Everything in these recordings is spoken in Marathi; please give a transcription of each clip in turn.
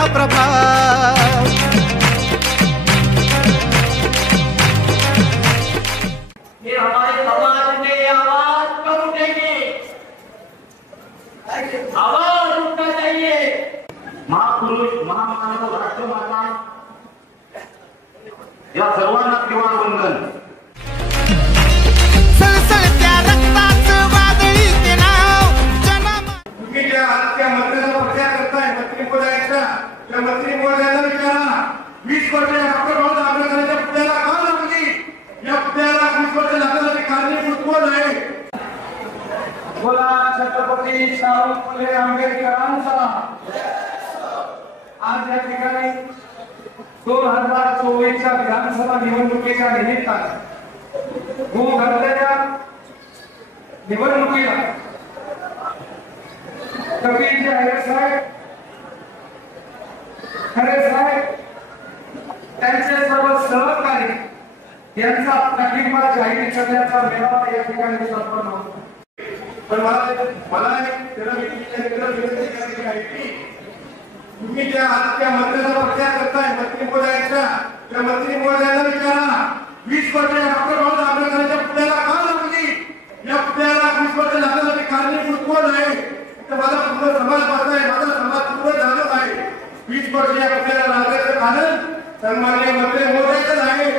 केला प्रभाव। ये हमारे समाज में आवाज कब उठेगी? आवाज उठना चाहिए। महापुरुष महामानव राष्ट्रमाता या सर्वांना किंवा वंदन। सळसळत्या रक्ताचं वादळी ते नाव जन्म। तुम्ही ज्या आजच्या मंत्र्याचा प्रचार करताय मंत्री महोदयाचा, त्या मंत्री महोदयाला विचारा 20 वर्ष डॉक्टर बाबासाहेब आंबेडकरांच्या पुतळ्याला का लागली? या पुतळ्याला 20 वर्ष लागण्यासाठी कारणीभूत कोण आहे? बोला छत्रपती शाहू फुले आंबेडकरांचा। आज या ठिकाणी 2024च्या विधानसभा निवडणुकीच्या निमित्ताने होऊ घातलेल्या निवडणुकीला कपिल जाहीर साहेब, खरे साहेब, त्यांचे सर्व सहकारी यांचा पाठिंबा जाहीर करण्याचा मेळावा या ठिकाणी संपन्न होतो। पण मला त्याला विनंती करायची आहे की तुम्ही ज्या आजच्या मंत्र्याचा प्रचार करताय मंत्री महोदयाचा, त्या मंत्री महोदयाला विचारा 20 वर्ष डॉक्टर बाबासाहेब आंबेडकरांच्या पुतळ्याला का लागली? या पुतळ्याला 20 वर्ष लागण्यासाठी कारणीभूत कोण आहे? तर माझा पूर्ण समाज पाहताय, माझा समाज पूर्ण जाणत आहे 20 वर्ष या पुतळ्याला लागण्याचं कारण सन्माननीय मंत्री महोदयाच आहे।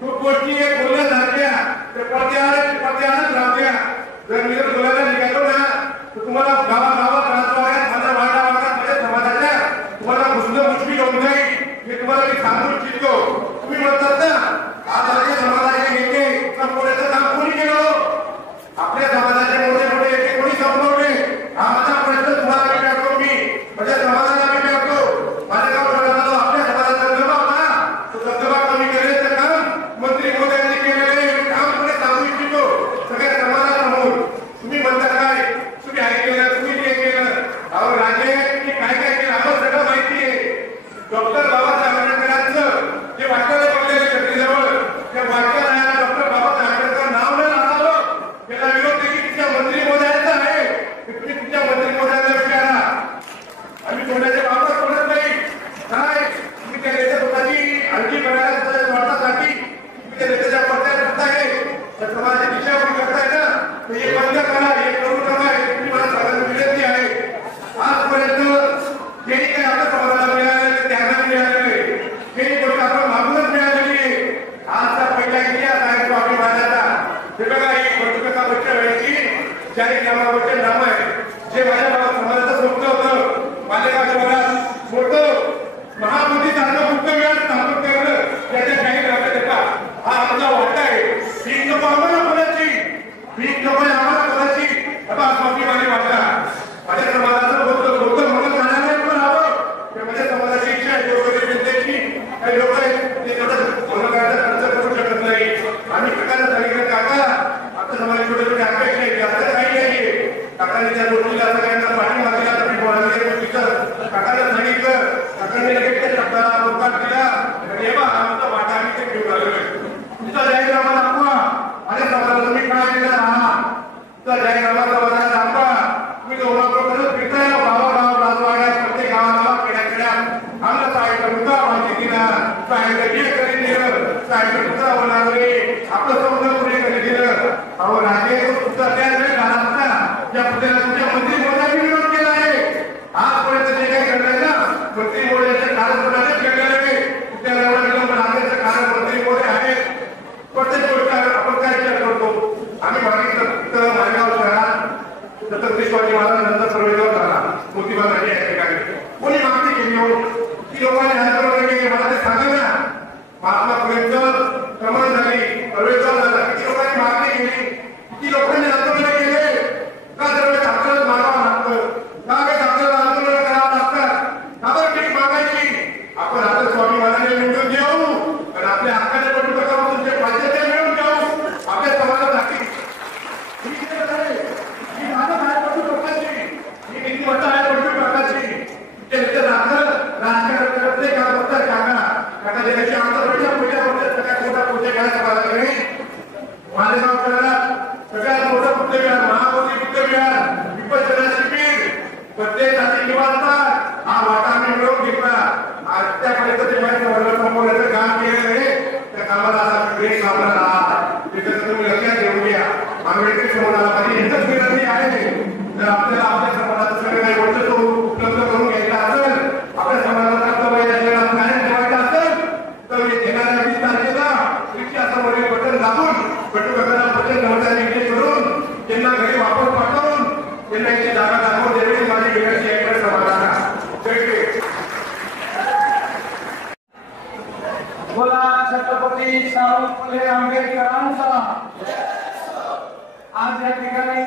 खूप गोष्टी बोलण्यासारख्या पडद्याआडच राहत्या। जर मी बोलायला निघालो ना तर तुम्हाला गावागावात राजवाड्यात माझ्या वाड्यावाड्यात माझ्या समाजाच्या तुम्हाला घुसणं मुश्किल होऊन जाईल हे तुम्हाला मी सांगू इच्छितो। तुम्ही म्हणतात ना आजचे समाजाचे नेते संपवण्याचं काम कोणी केलं? आपल्या समाजाचे मोठे मोठे नेते कोणी संपवले? हा माझा प्रश्न तुम्हाला विचारतो, मी माझ्या समाजाला विचारतो। माझ्या गावाला आपल्या समाजाचा दबाव होता, तो दबाव कमी करण्याचं काम मंत्री महोदयांनी केलेले काम पुढे सांगू इच्छितो सगळ्या समाजासमोर। तुम्ही म्हणता काय तुम्ही ऐकलेलं, तुम्ही जे केलं, अहो राजे तुम्ही काय काय केलं आम्हाला सगळं माहिती आहे। डॉक्टर बाबासाहेब आंबेडकरांचं जे वाक्याला पडलेले छत्रीजवळ त्या वाक्याला डॉक्टर बाबासाहेब आंबेडकर नाव न लावावं त्याला विरोध देखील तुमच्या मंत्री महोदयाचा आहे। तुम्ही तुमच्या मंत्री महोदयाला विचारा। आम्ही कोणाच्या बाबत बोलत नाही काय तुम्ही त्या नेत्या स्वतःची हलकी करायला वाटण्यासाठी तुम्ही त्या नेत्याच्या पडद्यात करताय, तर समाजाची दिशाभूल करताय ना, तर हे बंद करा, हे करू नका, हे तुम्ही मला सांगायला विनंती आहे। आजपर्यंत जे काही आपल्या समाजाला मिळालेलं त्याला मिळालेलं आहे हे गोष्ट आपण मागूनच मिळालेली आहे। आजचा पहिला इतिहास आहे तो आपल्या माझ्याचा। हे बघा ही बंधुकथा गोष्ट व्हायची ज्याने नामावरचे नाम आहे जे माझ्या समाजाचं स्वप्न होतं मालेगाव शहरात मोठं महाबुद्धी सारखं मुक्तविहार स्थापन करणं त्याच्या काही राहत येता हा आमचा वाटा आहे। ही नको आम्हाला कोणाची, ही नको आम्हाला कोणाची स्वाभिमानी वाटा माझ्या समाजाचं होतं लोक म्हणून जाणार पण हवं माझ्या समाजाची इच्छा आहे लोक जनतेची काही लोक ते खर्च करू शकत नाही। आम्ही काकाला सांगितलं काका आता समाजाची छोटे छोटे अपेक्षा आहे जास्त काही नाहीये। काकाने त्या गोष्टीला सगळ्यांना पाठिंबा दिला तुम्ही बोलायला गोष्टीचं काकाला सांगितलं, काकाने लगेच त्या शब्दाला प्रोत्साहन दिला आणि हे बा आमचा वाटा आम्ही ते घेऊन आलेलो आहे। तुमचा जाहीरनामा दाखवा, माझ्या समाजाला तुम्ही काय दिला आहात तुमचा जाहीरनामा समाजाला दाखवा। तुम्ही दोघांकडून फिरताय गावागाव राजवाड्यात प्रत्येक गावागावात खेड्याखेड्यात आमला साहित्य मुद्दा माहिती दिला, साहित्य जे कधी दिलं, साहित्य मुद्दा होणार नाही, आपलं समुद्र पुढे कधी दिलं। अहो राजे तुमचा त्या वेळ झाला असता या पुढ्याला तुमच्या मंत्री महोदयांनी विरोध केला आहे। आजपर्यंत जे काही घडलंय ना मंत्री महोदयाच्या कार्यक्रमाने केलेलं आहे त्याला एवढा विलंब लागण्याचं कारण मंत्री महोदय आहेत। प्रत्येक गोष्ट आपण काय विचार करतो, आम्ही मागितलं मालेगाव शहरात छत्रपती शिवाजी महाराजांचा प्रवेश झाला मोतीबाग या ठिकाणी कोणी मागणी केली हो ती लोकांनी आंदोलन केली मला ते सांगा ना। महात्मा फुलेंचं कमान झाली, प्रवेश झाला, किती लोकांनी मागणी केली, किती लोकांनी आंदोलन केले, का दरवेळेस आपल्याला मागावं लागतं, का वेळेस आपल्याला आंदोलन करावं लागतात, का बरं किती मागायची? आपण आपल्या स्वाभिमानाने निवडून घेऊ आणि आपल्या हक्काने बंधुकापासून जे पाहिजे ते मिळून घेऊ आपल्या समाजासाठी। ही माझं काय बंधू लोकांची ही नीतिमत्ता आहे बंधू लोकांची राजकारण करते का बद्दल सांगा काका ज्याची आमचा प्रश्न पूजा होते सगळ्यात मोठा पूजा काय समाजाकडे मालेगाव शहरात सगळ्यात मोठं बुद्धविहार महाबोधी बुद्धविहार विपश्यना शिबिर प्रत्येक जाती निवासस्थान हा वाटा आम्ही मिळवून घेतला। बोला छत्रपती शाहू फुले आंबेडकरांचा। आज या ठिकाणी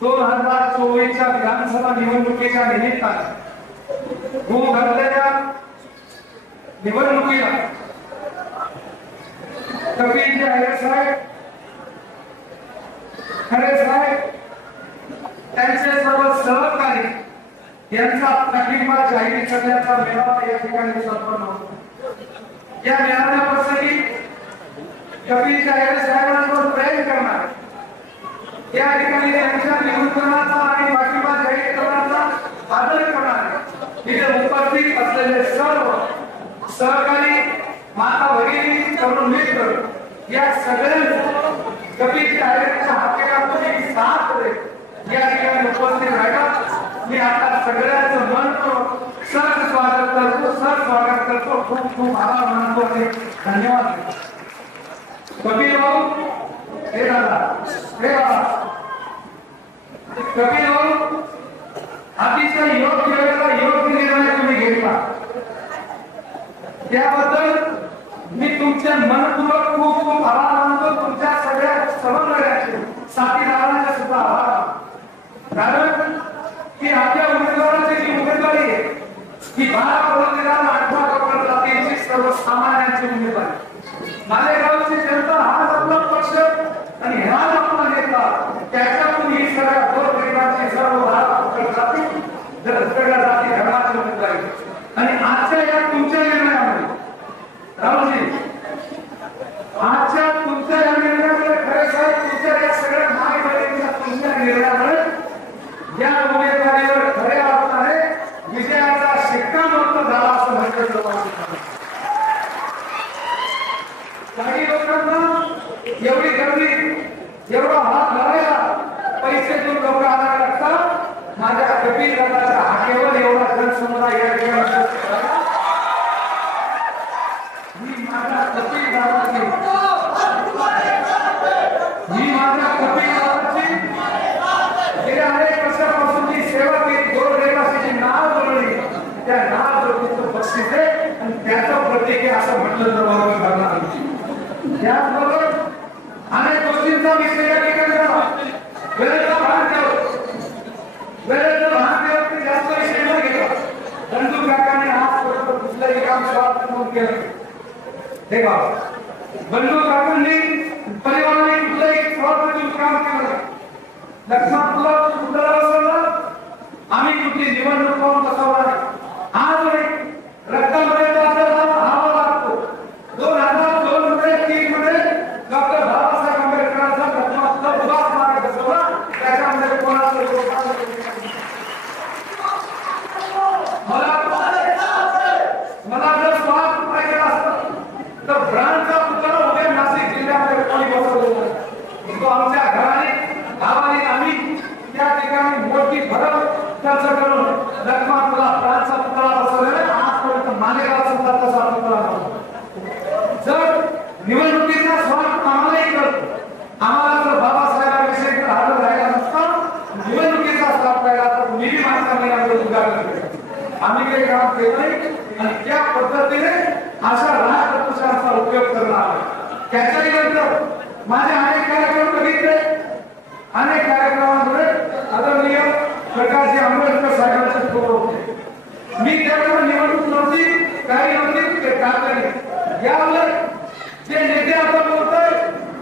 2024च्या विधानसभा निवडणुकीच्या निमित्ताने होऊ घातलेल्या निवडणुकीला कपिल अय्यर साहेब, खरे साहेब, त्यांचे सर्व सहकारी यांचा पाठिंबा जाहीर करण्याचा मेळावा या ठिकाणी संपन्न होतो। या मेळाव्याप्रसंगी कपिल अय्यर साहेबांवर प्रेम करणार, या ठिकाणी त्यांच्या निवडणुकांचा आणि पाठिंबा जाहीर करण्याचा आदर करणार इथे उपस्थित असलेले सर्व सहकारी, माता भगिनी, तरुण मित्र या सगळ्यांना कपिल अय्यरच्या हाकेला साथ देत या ठिकाणी उपस्थित राहतात। मी आता सगळ्यांचं मनपूर्वक सर स्वागत करतो, खूप खूप आभार मानतो आणि धन्यवाद देतो। कपिल भाऊ, हे दादा, कपिल भाऊ, अतिशय योग्य वेळेला योग्य निर्णय तुम्ही घेतला, त्याबद्दल मी तुमचे मनपूर्वक खूप खूप आभार मानतो। तुमच्या सगळ्या समन्वयाचे, साथीदारांचे सुद्धा आभार, कारण की आपल्या उमेदवाराची जी उमेदवारी आहे ती 12 वर्षाला 18 वर्ष जातीची सर्वसामान्यांची उमेदवारी। मालेगावची जनता हाच आपला पक्ष आणि हाच आपला नेता, त्याच्यातून ही सगळ्या गोरगरिबांची सर्व 12 जाती, सगळ्या जाती धर्माची उमेदवारी आणि आजच्या या तुमच्या निर्णयामध्ये राहुलजी, आजच्या तुमच्या या निर्णयामुळे खरे साहेब तुमच्या या सगळ्या महाविद्यालयाच्या तुमच्या निर्णयामुळे या उमेदवारीवर खऱ्या अर्थाने विजयाचा शिक्कामोर्तब झाला असं म्हटलं जातं। काही लोकांना एवढी गर्दी, एवढा हात भरायला पैसे देऊन लोक आणायला लागतात, माझ्या कपिल दादाच्या हाकेवर एवढा जनसमुदाय या ठिकाणी मी माझ्या कपिल दादाची गेल्या अनेक वर्षापासून जी सेवा केली, गोरगरिबाची नाव जोडली, त्या नाव जोडणीचं बक्षीस आहे आणि त्याचं प्रतीक आहे असं म्हटलं जातं। त्याचबरोबर अनेक गोष्टींचा विषय या ठिकाणी झाला, वेळेचा भान ठेवत जास्त विषय न घेतला। बंधू काकांनी आजपर्यंत कुठलंही काम स्वार्थ म्हणून केलं, हे बघा, बंधू काकांनी परिवाराने कुठलंही स्वार्थी काम केलं, लक्ष्मण आम्ही कुठली निवडणूक करून बसवणार आज रक्तामध्ये हवा लागतो। 2002 मध्ये 3 मध्ये डॉक्टर बाबासाहेब आंबेडकरांचा प्रथम उभाच मार्ग बसवला, त्याच्यामध्ये कोणाचं मला जर स्वार्थ पाहिजे असतं तर ब्रांडचा पुतळा उद्या नाशिक जिल्ह्यामध्ये कोणी बसवलं, तो आमच्या घराने गावाने आम्ही त्या ठिकाणी मोठी भरव खर्च करून लक्ष्मणला प्राणचा पुतळा बसवलेला, आजपर्यंत मालेगाव सुद्धा तसा पुतळा नव्हता। जर निवडणुकीचा स्वार्थ आम्हालाही करतो, आम्हाला जर बाबासाहेबांविषयी आदर राहिला नसता, निवडणुकीचा स्वार्थ राहिला तर मी माणसांनी आम्ही उद्घाटन केलं, आम्ही काही काम केलं नाही आणि त्या पद्धतीने अशा राजप्रतिष्ठानचा उपयोग करणार आहे। त्याच्याही नंतर माझे अनेक कार्यक्रम बघितले, अनेक कार्यक्रमांमध्ये आदरणीय प्रकाशजी आंबेडकर साहेबांचे फोटो होते। मी त्यावेळेला निवडणूक नव्हती, काही नव्हती, ते टाकले। यावर जे नेते आपण बोलतोय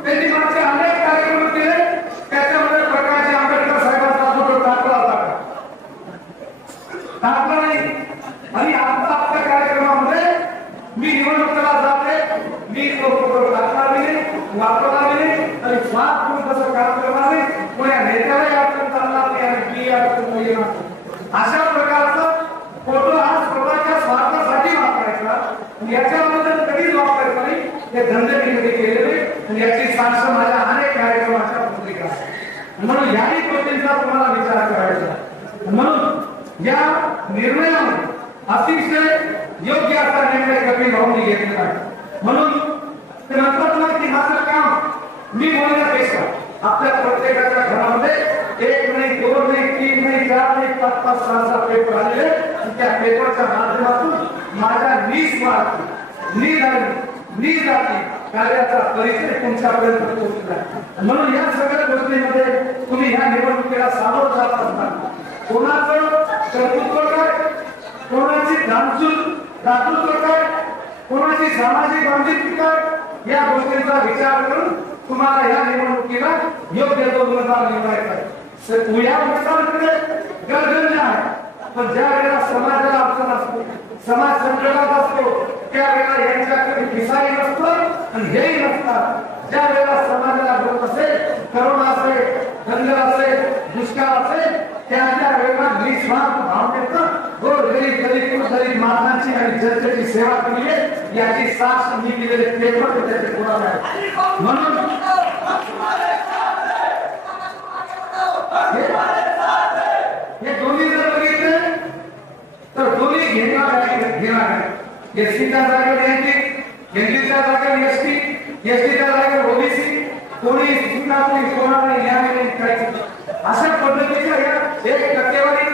त्यांनी मागचे अनेक कार्यक्रम केले, त्याच्यामध्ये प्रकाशजी आंबेडकर साहेबांचा फोटो टाकला होता, टाकला नाही। आणि आता आपल्या कार्यक्रमामध्ये मी निवडणुकीला जाते, मी तो फोटो टाकणार नाही, वापरणार नाही आणि स्वार्थ म्हणून कसं काम करणार नाही, कोण्या नेत्यालाही अडचण चालणार नाही आणि मी अडचण येणार। अशा प्रकारचा फोटो हा स्वतःच्या स्वार्थासाठी वापरायचा, याच्याबद्दल कधीच वापरायचा नाही, हे धंदे मी कधी केलेले आणि याची साक्ष माझ्या अनेक कार्यक्रमाच्या पत्रिका। म्हणून याही गोष्टींचा तुम्हाला विचार करायचा, म्हणून या निर्णयामध्ये अतिशय योग्य असा निर्णय कपिल भाऊंनी घेतलेला आहे। म्हणून ते म्हणतात ना की माझं काम मी बोलण्यापेक्षा आपल्या प्रत्येकाच्या घरामध्ये 1 नाही, 2 नाही, 3 नाही, 4 नाही, 5, 6 पेपर आलेले, त्या पेपरच्या माध्यमातून माझ्या निस्वार्थ निजाती कार्याचा परिचय तुमच्यापर्यंत पोहोचला. म्हणून या सगळ्या गोष्टींमध्ये तुम्ही ह्या निवडणुकीला सामोरं जात असता. कोणाचं कर्तृत्व काय, कोणाची दातृत्व काय, कोणाची सामाजिक बांधिलकी काय, या गोष्टींचा विचार करून तुम्हाला या निवडणुकीला योग्य तो उमेदवार निवडायचा आहे. या उमेदवाराकडे गरजेचे आहे, पण ज्या वेळेला समाजाला अडचण असतो, समाज संकटात असतो, त्यावेळेला यांच्याकडे दिसाही नसतं आणि हेही नसतात. ज्या वेळेला समाजाला गरज असेल, करोना असेल, दंगल असेल, दुष्काळ असेल, त्या वेळेला निस्वार्थ भावनेतून गरीब माणसांची आणि जनतेची सेवा केली आहे याची साक्ष मी दिलेले पेपर त्याचे पुरावे आहे. म्हणून हे दोन्ही जर बघितले तर दोन्ही घेणार आहे. एसटीच्या जागेवर एनटीच्या जागेवर एसटी, एसटीच्या जागेवर ओबीसी, कोणी कोणाला न्याय करायचं अशा पद्धतीच्या या 1%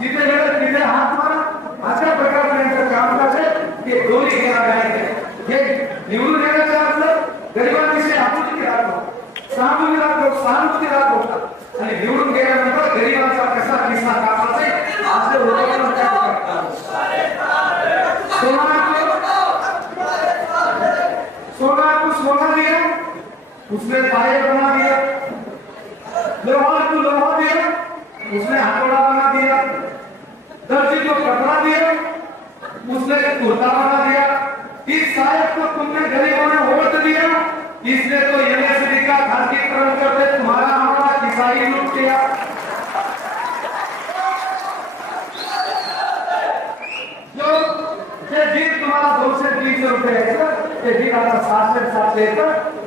जिथे गेलं तिथे हात मारा अशा प्रकारचं कामकाज आहे. ते दोन्ही घेणार आहे. हे निवडून येण्याचा अर्थ गरिबांविषयी आपुलकी राहतो, सहानुभूती राहतो आणि निवडून गेल्यानंतर गरिबांचा कसा किस्सा कामाचा असं लोकांना सोना दिया, उसने पाए बना दिया, लोहा को लोहा दिया, उसने हथौड़ा बना दिया, दर्जी को कपड़ा दिया, उसने कुर्ता बना दिया. इस साहब को तुमने गरीबों ने वोट दिया, इसने तो यूनिवर्सिटी का खासगीकरण करके तुम्हारा हमारा किसाई लूट किया. जो ये बिल तुम्हारा 220 रुपये है, ये बिल आता 700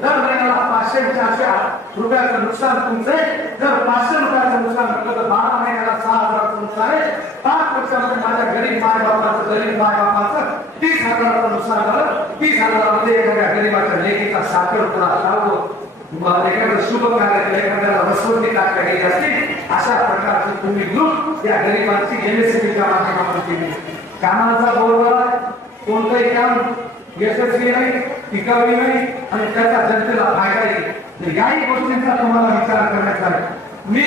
दर महिन्याला 500-400 रुपयाचं नुकसान तुमचे. जर 500 रुपयाचं नुकसान म्हटलं तर 12 महिन्याला 6,000 नुकसान आहे. 5 वर्षामध्ये माझ्या गरीब मायबापाचं 30,000 नुकसान झालं. 30,000 एखाद्या गरीबाच्या लेखीचा साखरपुडा लावतो, एखादं शुभ कार्य एखाद्याला रसवंती टाका गेली असतील अशा प्रकारची तुम्ही लूट या गरीबांची एमएससीबीच्या माध्यमातून केली. कामाचा बोलवा कोणतंही काम यशस्वी नाही, टिकावी नाही आणि त्याचा जनतेला फायदा येईल याही गोष्टींचा तुम्हाला विचार करण्याचा आहे. मी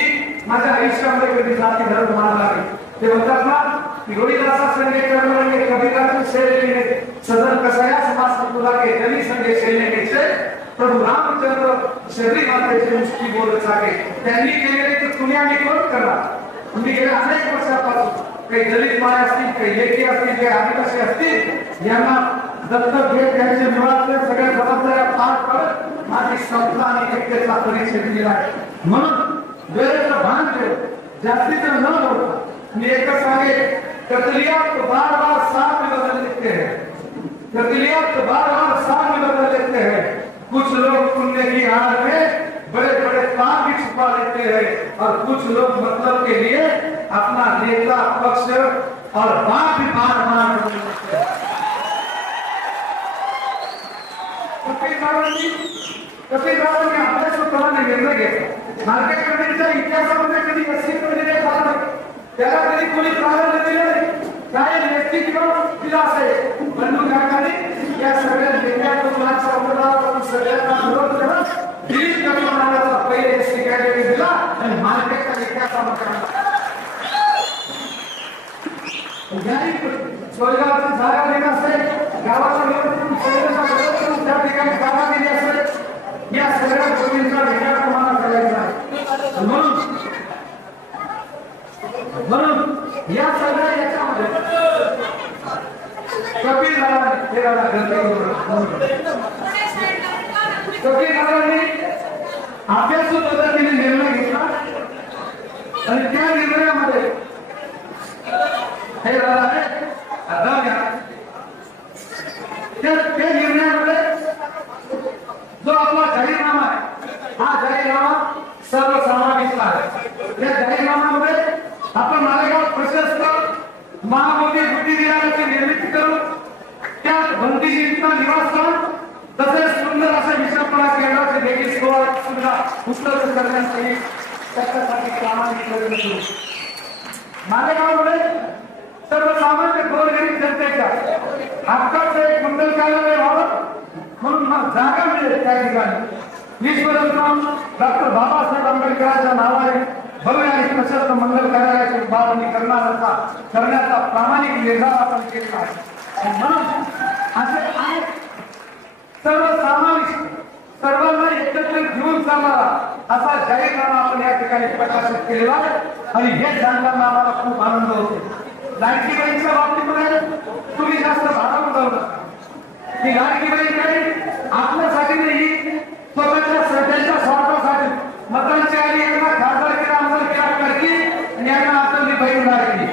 माझ्या आयुष्यामध्ये कधी जाती धर्म मानला नाही. ते म्हणतात ना की रोहिदासा संगे कर्मरंगे कविता शेर सदन कसाया समाज संकुला के जनी संगे शेरने के प्रभू रामचंद्र शबरी मातेचे मुष्टी बोलत आहे. त्यांनी केलेले तर तुम्ही आम्ही कोण करणार. तुम्ही गेल्या अनेक वर्षापासून काही दलित माय असतील, काही लेखी असतील, काही आदिवासी असतील यांना दत्तक घेत त्यांचे मुळातले सगळ्या जबाबदाऱ्या पार करत माझी संस्था आणि एकतेचा परिचय दिला आहे. म्हणून वेळेचं भान ठेव, जास्तीचं न बोलता मी एकच सांगेन, कतलियात बार बार साथ में बदल लेते हैं, कतलियात बार बार साथ में बदल लेते हैं. कुछ लोग पुण्य की आड़ में बड़े बड़े पाप भी छुपा लेते हैं और कुछ लोग मतलब के लिए अपना नेता पक्ष और बाप भी बार बार बदल लेते हैं. कसे अभ्यास करताना निर्णय घेतला. मार्केट कमिटीच्या इतिहासामध्ये कधी एससी निर्णय झाला नाही, त्याला कधी कोणी प्राधान्य दिलं नाही. काय व्यक्ती किंवा दिला असेल बंधू काकांनी या सगळ्या निर्णयातून सगळ्यांना विरोध करत दिलीप नावाचा पहिले एससी कॅटेगरी दिला आणि मार्केटच्या इतिहासामध्ये सोयगावची जागा दिली असेल, गावाचा निवडणूक त्या ठिकाणी जागा दिली असेल, या सगळ्या गोष्टींचा विचार तुम्हाला करायचा आहे. म्हणून या सगळ्या याच्यामध्ये कपिल दादांनी अभ्यासू पद्धतीने निर्णय घेतला आणि त्या निर्णयामध्ये हे दादा त्या निर्णयामध्ये जो आपला जाहीरनामा आहे हा जाहीरनामा सर्वसमावेशक आहे. या जाहीरनाम्यामध्ये आपण मालेगाव प्रशस्त महामोदी बुद्धी विहाराची निर्मिती करून त्यात बंदिशींचा निवासस्थान तसेच सुंदर अशा विश्रामपणा केंद्राचे देखील सुविधा उपलब्ध करण्यासाठी त्याच्यासाठी प्रामाणिक प्रयत्न सुरू. मालेगावमध्ये सर्वसामान्य गोरगरीब जनतेच्या हक्काचं एक मंगल कार्यालय म्हणून मग जागा मिळेल त्या ठिकाणी विश्वरत्न डॉक्टर बाबासाहेब आंबेडकरांच्या नावाने भव्य आणि प्रशस्त मंगल कार्यालयाची उभारणी करण्याचा प्रामाणिक निर्धार आपण केला आहे. आणि म्हणून असे अनेक सर्वसामाजिक सर्वांना एकत्रित घेऊन चालणारा असा जाहीरनामा आपण या ठिकाणी प्रकाशित केलेला आहे. आणि हे जाणताना आम्हाला खूप आनंद होतो. लाडकी बहीणच्या बाबतीमध्ये तुम्ही जास्त भारावून जाऊ नका. ही लाडकी बहीण काही आपल्यासाठी नाही, स्वतःच्या सध्याच्या स्वार्थासाठी मतांची आली यांना खासदार केला आमदार केला करकी आणि यांना आपली बहीण लागली.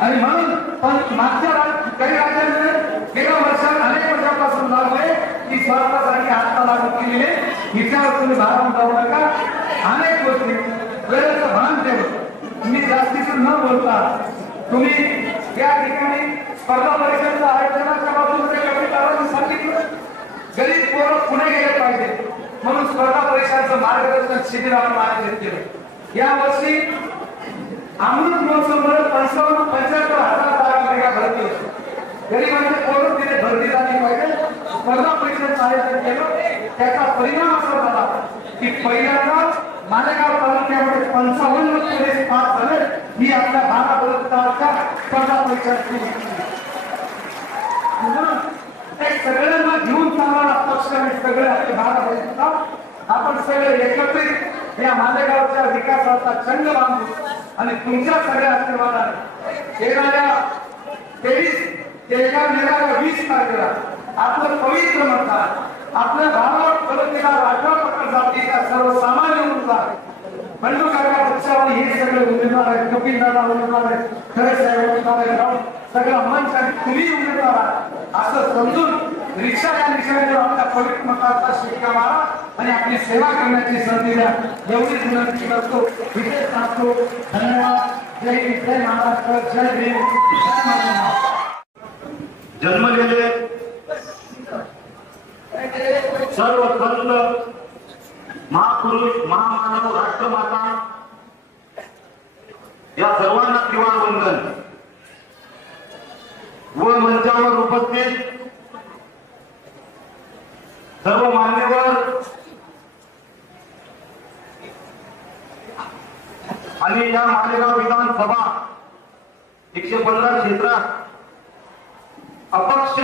आणि म्हणून पण मागच्या काही राज्यांमध्ये गेल्या वर्षात अनेक वर्षापासून लागू आहे की स्वार्थासाठी आत्ता लागू केलेली आहे. हिच्यावर तुम्ही भारावून जाऊ नका. अनेक गोष्टी वेळेचं भान ठेवत मी जास्तीच न बोलता तुम्ही या ठिकाणी स्पर्धा परीक्षेचं आयोजनाच्या बाबतीमध्ये कवितावांनी सांगितलं गरीब पोरं पुणे गेले पाहिजे म्हणून स्पर्धा परीक्षांचं मार्गदर्शन शिबिर आपण आयोजित केलं. या वर्षी अमृत महोत्सवमध्ये 75,000 जागा भरती होती. गरिबांचे पोरं तिथे भरती झाली पाहिजे. स्पर्धा परीक्षेचं आयोजन केलं. त्याचा परिणाम असा झाला की पहिल्यांदा मालेगाव तालुक्यामध्ये 55 पोलीस पास झाले. ही आपल्या भारताच्या स्पर्धा परीक्षांची सगळ्यांना घेऊन चालणारा पक्ष आणि सगळे आपले भारत आपण सगळे एकत्रित या मालेगावच्या विकासाचा छंद बांधू आणि तुमच्या सगळ्या आशीर्वादाने येणाऱ्या 23 ते 20 तारखेला आपलं पवित्र मतदान आपल्या भागात तालुक्याला राठोड पकड जातीच्या सर्वसामान्य उमेदवार बंडू काका पक्षावर हे सगळे उमेदवार आहेत. कपिल दादा उमेदवार आहेत. खरे साहेब उमेदवार आहेत. सगळा मंच आणि तुम्ही उमेदवार आहात असं समजून रिक्षा या निशाणीवर आपल्या पवित्र मताचा शिक्का मारा आणि आपली सेवा करण्याची संधी द्या एवढीच विनंती करतो. विशेष सांगतो. धन्यवाद. जय हिंद. जय महाराष्ट्र. जय भीम. जय महाराष्ट्र. जन्मलेले सर्व संत महापुरुष महामानव राष्ट्रमाता या सर्वांना त्रिवार वंदन व मंचावर उपस्थित सर्व मान्यवर आणि या मालेगाव विधानसभा 115 क्षेत्रात अपक्ष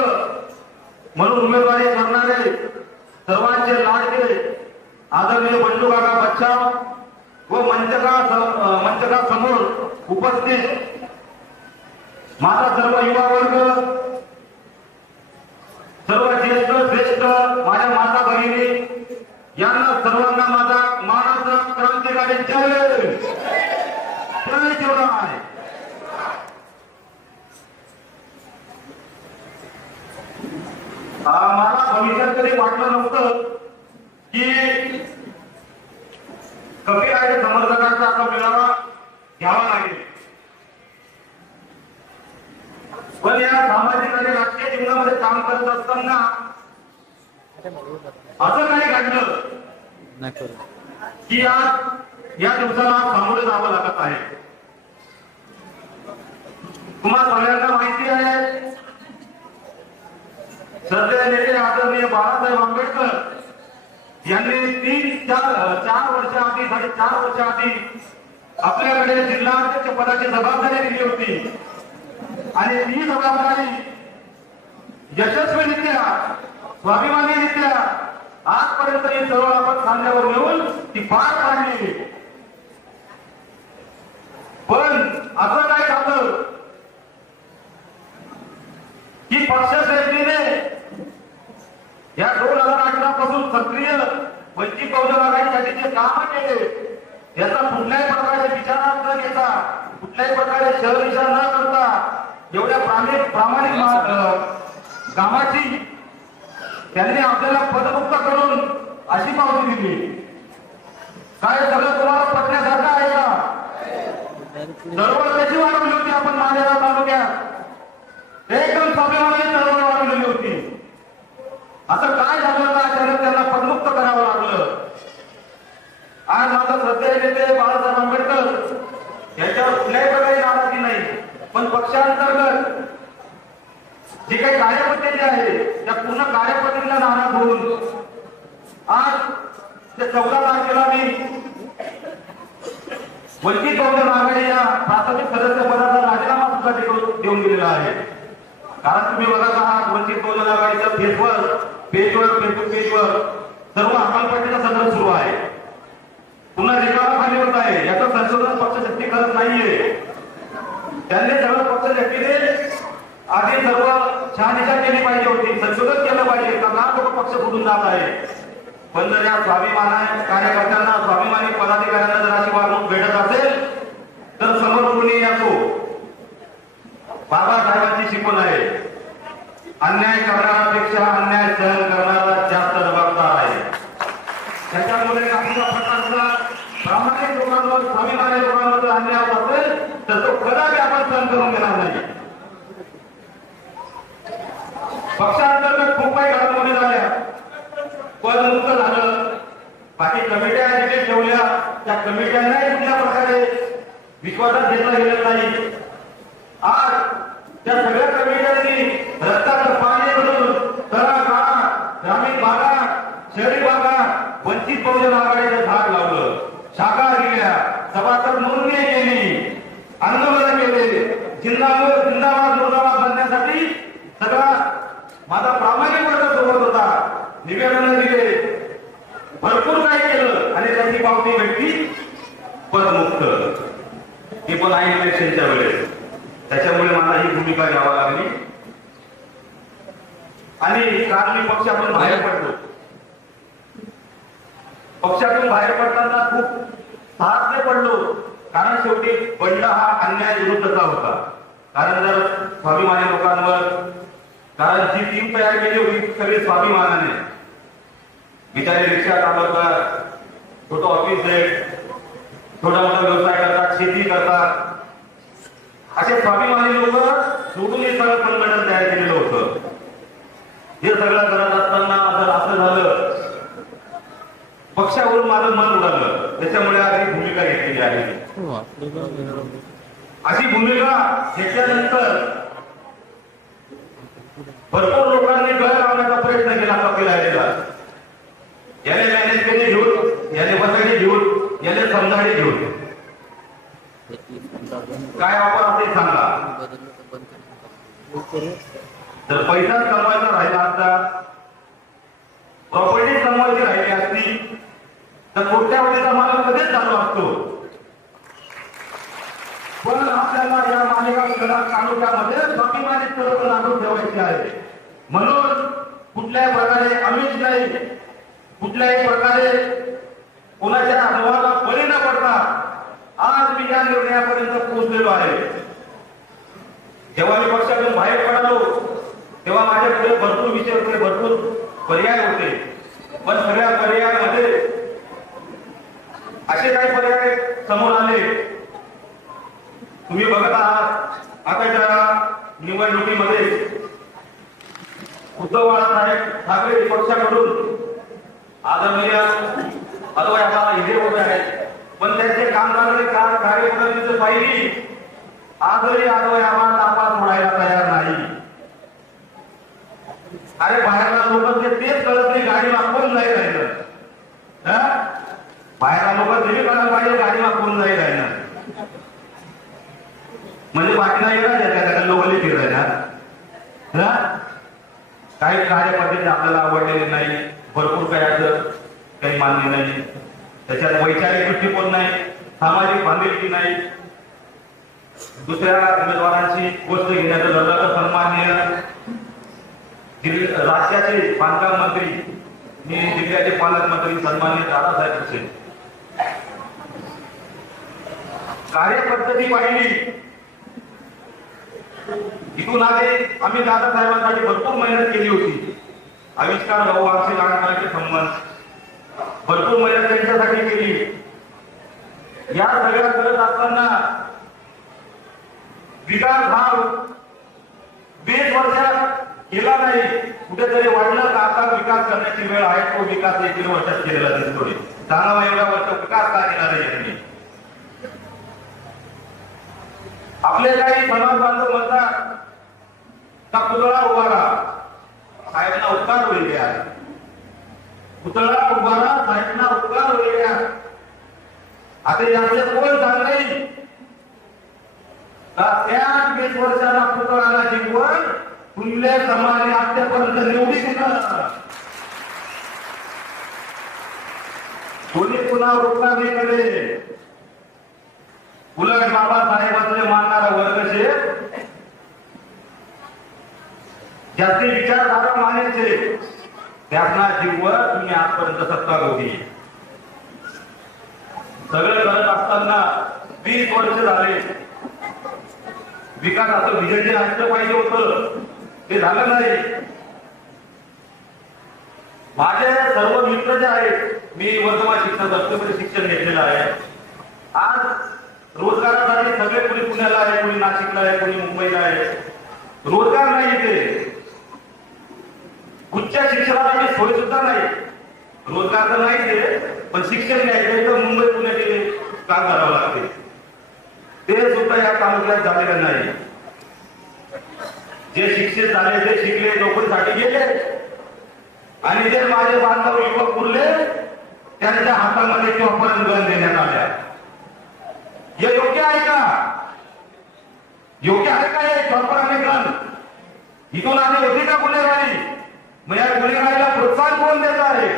म्हणून उमेदवारी करणारे सर्वांचे लाडके आदरणीय बंडू काका बच्चाव व मंचका समोर उपस्थित माझा सर्व युवा वर्ग, सर्व ज्येष्ठ श्रेष्ठ माझ्या माता भगिनी यांना सर्वांना माझा मानाचा क्रांतिकारी जय शिवराय. मला भविष्यात तरी वाटलं नव्हतं की कपिल आहे समर्थकांचा आता मेळावा घ्यावा लागेल. पण या सामाजिक आणि राजकीय जीवनामध्ये काम करत असताना असं काही घडलं की आज या दिवसाला सामोरे जावं लागत आहे. तुम्हाला सगळ्यांना माहिती आहे सध्या नेते आदरणीय बाळासाहेब आंबेडकर यांनी 3-4 वर्षाआधी 4.5 वर्षाआधी आपल्याकडे जिल्हाध्यक्ष पदाची जबाबदारी दिली होती आणि ती जबाबदारी यशस्वीरित्या स्वाभिमानीरित्या आजपर्यंत ही सर्व आपण खांद्यावर घेऊन ती पार पाडली. पण असं काय झालं की पक्षश्रेष्ठीने या 2018 पासून सक्रिय वंचित बहुजन आघाडीसाठी जे काम केले याचा कुठल्याही प्रकारे विचार न घेता कुठल्याही प्रकारे शहरविचार न करता एवढ्या प्रामाणिक कामाची त्यांनी आपल्याला पदमुक्त करून अशी पावती दिली. काय सगळं तुम्हाला पटण्यासारखं आहे का? चळवळ कशी वाढवली होती आपण मालेगाव तालुक्यात एकदम स्वाभिमानाने चळवळ वाढवलेली होती. असं काय झालं का अचानक त्यांना पदमुक्त करावं लागलं. आज माझं श्रद्धेय नेते बाळासाहेब आंबेडकर यांच्यावर कुठल्याही प्रकारे नाराजी नाही, पण पक्षांतर्गत जे काही कार्यपद्धती आहे त्या पूर्ण कार्यपद्धतीला नाराज होऊन आज त्या 14 तारखेला मी वंचित बहुजन आघाडीच्या प्राथमिक सदस्य पदाचा राजीनामा सुद्धा देऊन दिलेला आहे. कारण तुम्ही बघत आहात वंचित बहुजन आघाडीच्या पेजवर फेसबुक पेजवर सर्व हकालपट्टीचा संदर्भ सुरू आहे. पुन्हा रिकामा खाली होत आहे. याचं संशोधन पक्ष शक्ती करत नाहीये. त्यांनी सर्व पक्ष शक्तीने आधी सर्व शहानिशा केली पाहिजे होती, संशोधन केलं पाहिजे. का लोक पक्ष सोडून जात आहे. पण जर या स्वाभिमानी कार्यकर्त्यांना स्वाभिमानी पदाधिकाऱ्यांना जर अशी वागणूक भेटत असेल तर समोर कोणी असो, बाबासाहेबांची शिकवण आहे, अन्याय करणाऱ्यापेक्षा अन्याय सहन करणारा जास्त जबाबदार आहे. त्याच्यामुळे आपल्या प्रकारचा प्रामाणिक लोकांवर स्वाभिमानी लोकांवर जर अन्याय होत असेल तर तो कदापि आपण सहन करून घेणार नाही. पक्षांतर्गत खूप काही घडामोडी झाल्या, पदमुक्त झालं, बाकी कमिट्या जिथे ठेवल्या त्या कमिट्यांनाही कुठल्या प्रकारे विश्वासात घेतला गेलेला नाही. आज त्या सगळ्या कमिट्यांनी रस्त्याचं पाणी भरून तळागाळात, ग्रामीण भागात, शहरी भागात वंचित बहुजन आघाडीचं झाड लावलं, शाखा दिल्या, सभासद नोंदणी केली, आंदोलन केले, जिंदाबाद मुर्दाबाद बनण्यासाठी सगळा माझा प्रामाणिक वर्ग सोबत होता. निवेदन दिले, भरपूर काही केलं आणि त्याची पावती भेटली पदमुक्त. ही पण आहे इलेक्शनच्या वेळेस. त्याच्यामुळे मला ही भूमिका घ्यावी लागली आणि काल मी पक्षातून बाहेर पडलो. पक्षातून बाहेर पडताना खूप साहस्य पडलो, कारण शेवटी बंड हा अन्याय विरुद्धचा होता. कारण जर स्वाभिमानी लोकांवर, कारण जी टीम तयार केली होती सगळी स्वाभिमानाने, बिचारे रिक्षा चालवतात, छोटं ऑफिस आहे, छोटा मोठा व्यवसाय करतात, शेती करतात, असे स्वाभिमानी लोक सोडून हे सगळं संघटन तयार केलेलं होतं. हे सगळं करत असताना जर असं झालं, पक्षावरून माझं मन उडालं. त्याच्यामुळे आधी भूमिका घेतलेली आहे. अशी भूमिका घेतल्यानंतर भरपूर लोकांनी गळ लावण्याचा प्रयत्न केला पकडला. याने मॅनेजमेंट घेऊन, याने बसाडी घेऊन, याने समजाडी घेऊन काय ऑफर असे सांगा. जर पैसा कमवायचा राहिला असता, प्रॉपर्टी कमवायची राहिली असती तर कोट्यावधीचा माल कधीच चालू असतो. पण आपल्याला या मालेगाव तालुक्यामध्ये स्वाभिमानी चळवळ लागू ठेवायची आहे. म्हणून कुठल्याही प्रकारे आम्हीच नाही, कुठल्याही प्रकारे कोणाच्या अनुभवाला बळी न पडता आज मी या निर्णयापर्यंत पोहोचलेलो आहे. जेव्हा मी पक्षातून बाहेर पडलो तेव्हा माझ्याकडे भरपूर विषय होते, भरपूर पर्याय होते. पण सगळ्या पर्यायामध्ये असे काही पर्याय समोर आले. तुम्ही बघत आहात आताच्या निवडणुकीमध्ये उद्धव बाळासाहेब ठाकरे पक्षाकडून आदरणीय अथवा आम्हाला इथे उभे आहेत, पण त्यांचे कामकाजाने कार्यपद्धतीचं पाहिली आजही आम्हाला तापा सोडायला तयार नाही. अरे बाहेरला लोक तेच कळत नाही, गाडी मागवून नाही राहिलं. बाहेरला लोक नेहमी करायला पाहिजे, गाडी मागवून नाही राहिलं म्हणजे बाकी नाही का लोकली फिरायला. काही कार्यपद्धती आपल्याला आवडलेली नाही, भरपूर काही असं काही मान्य नाही, त्याच्यात वैचारिक दृष्टिकोन नाही, सामाजिक बांधिलकी नाही, दुसऱ्या उमेदवारांची गोष्ट घेण्याचं लढलं सन्माननीय राज्याचे बांधकाम मंत्री, जिल्ह्याचे पालकमंत्री सन्माननीय दादासाहेब भुसे कार्यपद्धती पाहिली. इथून आधी आम्ही दादासाहेबांसाठी भरपूर मेहनत केली होती. आविष्कार भाऊ आमचे लहानपणाचे संबंध भरपूर मेहनत त्यांच्यासाठी केली. या सगळ्या करत असताना विकास हा 20 वर्षात केला नाही, कुठेतरी वाढलं का आता विकास करण्याची वेळ आहे. तो विकास 1 वर्षात केलेला दिसतोय. 10 एवढा वर्ष विकास का केला नाही यांनी. आपले काही समाज बांधव म्हणतात पुतळा उभारा साहेबांना उपकार होईल द्या. पुतळा उभारा साहेबांना उपकार होईल द्या. आता याचे कोण सांगेल का त्या 20 वर्षाला पुतळाला जिंकवून फुले समाज आतापर्यंत निवडी दिला कोणी पुन्हा रोखणार नाही कडे. उलट बाबासाहेबांचे मानणारा वर्ग छे ज्याचे विचारधारा मानायचे त्यांना जीववर तुम्ही आजपर्यंत सत्ता होती. सगळं करत असताना 20 वर्ष झाले. विकासाचं विजन असलं पाहिजे होतं ते झालं नाही. माझे सर्व मित्र जे आहेत मी वर्तमान शिक्षण संस्थेमध्ये शिक्षण घेतलेलं आहे. आज रोजगारासाठी सगळे कोणी पुण्याला आहे, कोणी नाशिकला आहे, कोणी मुंबईला आहे. रोजगार नाही इथे. उच्च शिक्षणासाठी सोय सुद्धा नाही. रोजगार तर नाही ते पण शिक्षण घ्यायचं तर मुंबई पुण्याचे काम करावं लागते. ते सुद्धा या तालुक्यात झालेलं नाही. जे शिक्षित झाले ते शिकले नोकरीसाठी गेले आणि जे माझे बांधव युवक उरले त्यांच्या हातामध्ये चॉपर गन देण्यात आल्या. हे योग्य आहे का? योग्य आहे का हे चॉपर आणि गन? इथून आले होते का गुन्हेगारी? मग या गुन्हेगारीला प्रोत्साहन कोण देत आहे?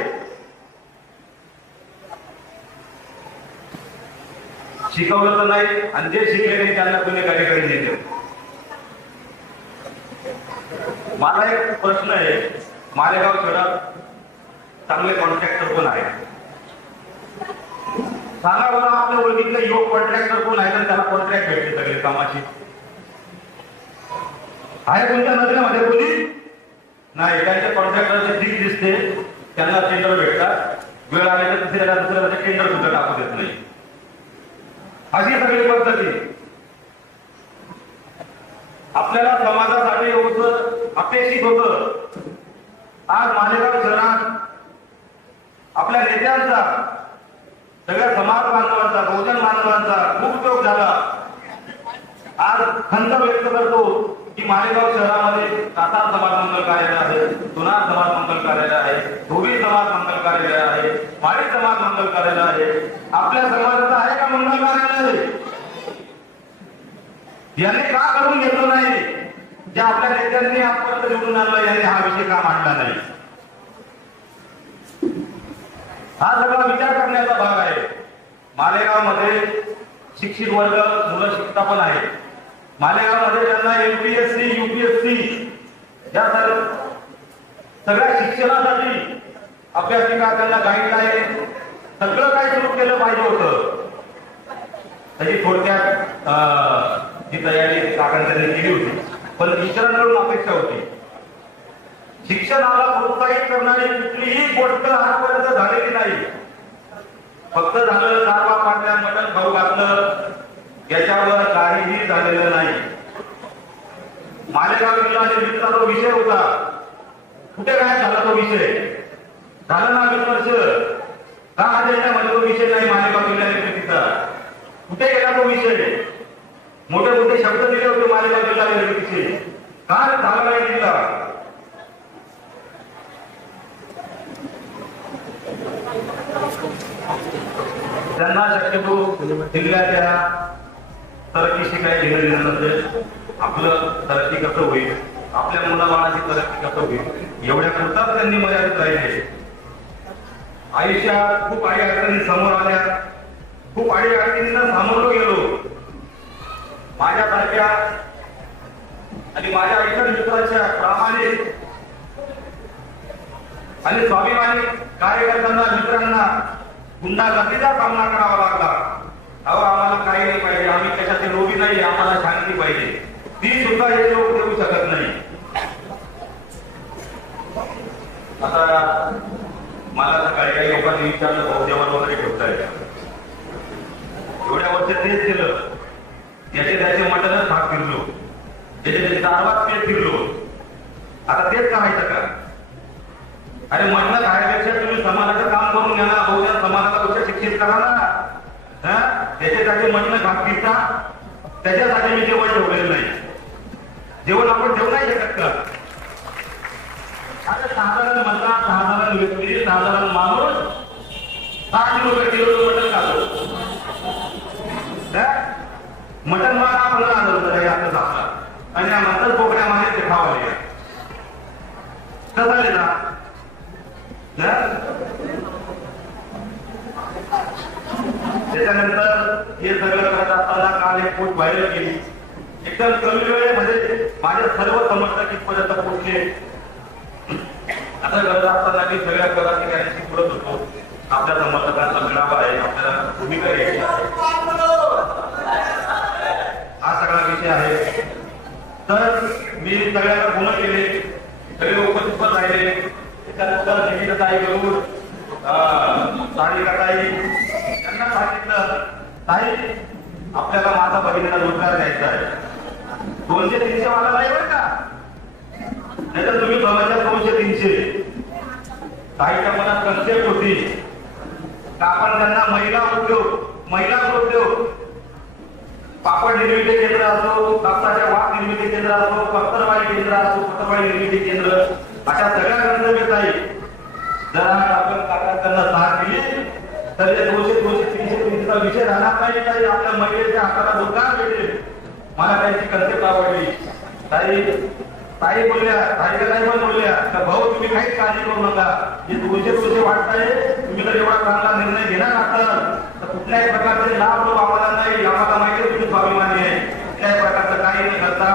शिकवलं तर नाही आणि जे शिकले नाही त्यांना गुन्हेगारीकडे नेते. मला एक प्रश्न आहे. मालेगाव शहरात चांगले कॉन्ट्रॅक्टर कोण आहे? सांगा बरं आपल्या ओळखीतले योग कॉन्ट्रॅक्टर कोण आहे त्याला कॉन्ट्रॅक्ट भेटते सगळे कामाची? आहे कोणत्या नजरेमध्ये कोणी नाही. त्यांच्या कॉन्ट्रॅक्टरचे ठीक दिसते त्यांना टेंडर भेटतात. वेळ आले तर दुसऱ्या टेंडर सुद्धा टाकू देत नाही. अशी सगळी पद्धती. आपल्याला समाजासाठी होतं अपेक्षित होतं. आज मालेगाव शहरात आपल्या नेत्यांचा सगळ्या समाज बांधवांचा बहुजन बांधवांचा खूप उपयोग झाला. आज खंत व्यक्त करतो की मालेगाव शहरामध्ये कासार समाज मंगल कार्यालय आहे, जुनार समाज मंगल कार्यालय आहे, धोबी समाज मंगल कार्यालय आहे, माळी समाज मंगल कार्यालय आहे. आपल्या समाजाचं आहे का मंगल कार्यालय? याने का करून घेतलं नाही? जे आपल्या नेत्यांनी आजपर्यंत निवडून आणलं याने हा विषय का मांडला नाही? हा सगळा विचार करण्याचा भाग आहे. मालेगावमध्ये शिक्षित वर्ग मुलं शिकता पण आहे. मालेगावमध्ये त्यांना MPSC UPSC या सगळ्या शिक्षणासाठी अभ्यासिका त्यांना गाईडलाईन सगळं काही सुरू केलं पाहिजे होतं. त्याची थोडक्यात ही तयारी काकांनी केली होती पण इतरांकडून अपेक्षा होती. शिक्षणाला प्रोत्साहित करणारी कुठलीही गोष्ट आजपर्यंत झालेली नाही. फक्त झालं दारवा पाटल्या मटण खाऊ घातलं याच्यावर काहीही झालेलं नाही. मालेगाव जिल्हा निर्मितीचा जो विषय होता कुठे काय झाला तो विषय? झालं ना 20 वर्ष का अजेंड्यामध्ये तो विषय नाही मालेगाव जिल्हा निर्मितीचा? कुठे गेला तो विषय? मोठे मोठे शब्द दिले होते मालेगाव जिल्हा निर्मितीचे. काय झालं नाही जिल्हा? त्यांना शक्यतो जिल्ह्याच्या तरक्कीशी काही घेणं देणं नसेल. आपलं तरक्की कसं होईल, आपल्या मुलाबाळाची तरक्की कसं होईल एवढ्या पुरताच त्यांनी मर्यादित राहिले. आयुष्यात खूप आई अडचणी समोर आल्या. खूप आई अडचणींना सामोरं गेलो. माझ्यासारख्या आणि माझ्या इतर मित्रांच्या प्रामाणिक आणि स्वाभिमानी कार्यकर्त्यांना मित्रांना गुंडागर्दीचा सामना करावा लागला. अहो आम्हाला काही नाही पाहिजे, आम्ही कशाचे रोगी नाही, आम्हाला शांती पाहिजे. ती सुद्धा हे लोक देऊ शकत नाही. आता मला सकाळी काही लोकांनी विचारलं भाऊ जेवण वगैरे ठेवताय. एवढ्या वर्ष तेच केलं. याचे त्याचे मटणच भाग फिरलो, त्याचे त्याचे दारवात पेट फिरलो. आता तेच करायचं का? अरे मटणं खाण्यापेक्षा तुम्ही समाजाचं काम करून घ्या ना. बहुजन समाजाला गोष्ट शिक्षित करा ना. त्याचे त्याचे मटणं भाग फिरता त्याच्यासाठी मी जेवण ठेवलेलं नाही. जेवण आपण ठेवू नाही शकत का? आता साधारण म्हणतात, साधारण व्यक्ती, साधारण माणूस 60 रुपये किलो मटण खातो. मटण मला आपल्याला आढळतं आता सांगतात आणि म्हणतात कोकण्यामध्ये ते खावाले कसा लिहिला. त्याच्यानंतर हे सगळं करत असताना काल एक पोस्ट व्हायरल केली. एकदम कमी वेळेमध्ये माझे सर्व समर्थक इथपर्यंत पोहोचले. असं करत असताना मी सगळ्या पदाधिकाऱ्यांशी बोलत होतो. आपल्या समर्थकांचा मेळावा आहे, आपल्याला भूमिका घ्यायची हा सगळा विषय आहे. तर मी सगळ्यांना फोन केले, सगळे उपस्थित राहिले. त्याच्यानंतर निकिताताई करून सारिकाताई यांना सांगितलं, ताई आपल्याला माझा बहिणीला रोजगार द्यायचा आहे. 200-300 वाला नाही बरं का, नाही तर तुम्ही समजा 200-300. ताईच्या मनात कन्सेप्ट होती का आपण त्यांना महिला उद्योग पापड निर्मिती केंद्र असो, कापसाच्या वाफ निर्मिती केंद्र असो, पत्तरवाडी केंद्र असो, पत्तरवाडी निर्मिती केंद्र, अशा सगळ्या गंतव्य ताई जर आपण त्यांना साथ दिली तर 200-300 विषय राहणार नाही. ताई आपल्या महिलेच्या हाताला रोजगार भेटेल. मला त्यांची कन्सेप्ट आवडली. ताई बोलल्या, ताईला नाही पण बोलल्या तर भाऊ तुम्ही काहीच काळजी करू नका, जे 200 वाटताय तुम्ही जर एवढा चांगला निर्णय घेणार असाल तर कुठल्याही प्रकारचे लाभ आम्हाला नाही. आम्हाला माहिती तुम्ही स्वाभिमानी आहे. कुठल्याही प्रकारचं काही न करता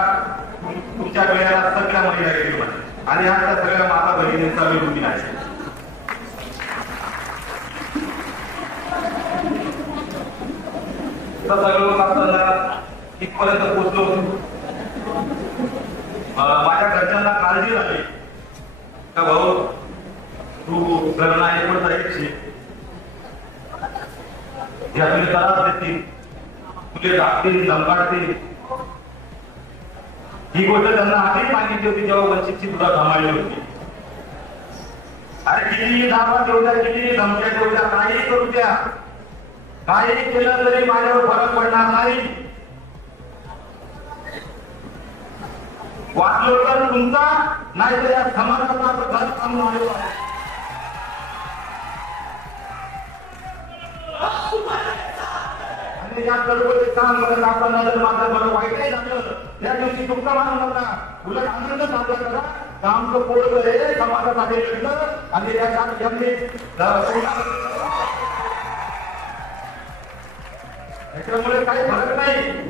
तुमच्या वेळेला सगळ्या महिला गेली आणि आता सगळ्या माता बहिणींचा मी रुटीन आहे. सगळं असताना इथपर्यंत पोहोचलो. माझ्या घरच्यांना काळजी झाली का भाऊ तू घरना एकूण जायची ज्या तुला त्रास देतील, तुले दाखतील, धमकाडतील. ही गोष्ट त्यांना आधीच सांगितली होती जेव्हा वंचितची तुला सांभाळली होती. अरे किती दाबा देऊ द्या, किती धमक्या देऊ द्या, काही करू द्या, काही केलं तरी माझ्यावर फरक पडणार नाही. वाचलो तर तुमचा, नाही तर या समाजाचा घर चांगला आहे. आणि या सर्व काम करत असताना जर माझं बरं वाईटही झालं त्या दिवशी तुमचा मान नका, उलट आनंद साजरा करा. कामचं पोट आहे समाजासाठी लढलं आणि त्याच्यात त्याच्यामुळे काही फरक नाही.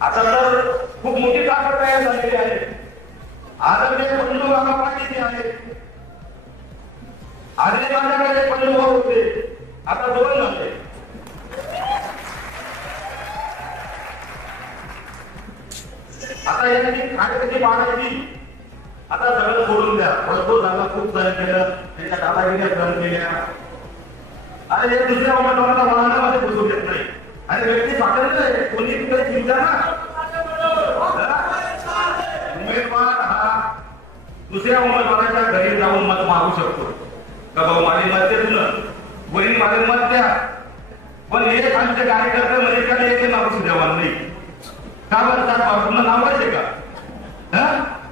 आता तर खूप मोठी ताकद तयार झालेली आहे. आदरणीय बंधू आम्हा पाठीशी आहे. आधी माझ्याकडे बंधू होते, आता 2 झाले. आता यांनी खाण्याची पाडायची, आता सगळं सोडून द्या. भरपूर झाला, खूप सहन केलं, त्यांच्या दादागिऱ्या सहन केल्या. आणि हे दुसऱ्या उमेदवाराला वळणामध्ये बसू देत नाही. आणि व्यक्ती स्वातंत्र्य आहे, कोणी काही चिंता ना. उमेदवार हा दुसऱ्या उमेदवाराच्या घरी जाऊन मत मागू शकतो का भाऊ माझे मत दे, तुला वरील माझे मत द्या. पण एक आमचे कार्यकर्ते म्हणजे त्याला एक मागू द्यावा नाही का बरं? त्याला नावायचे का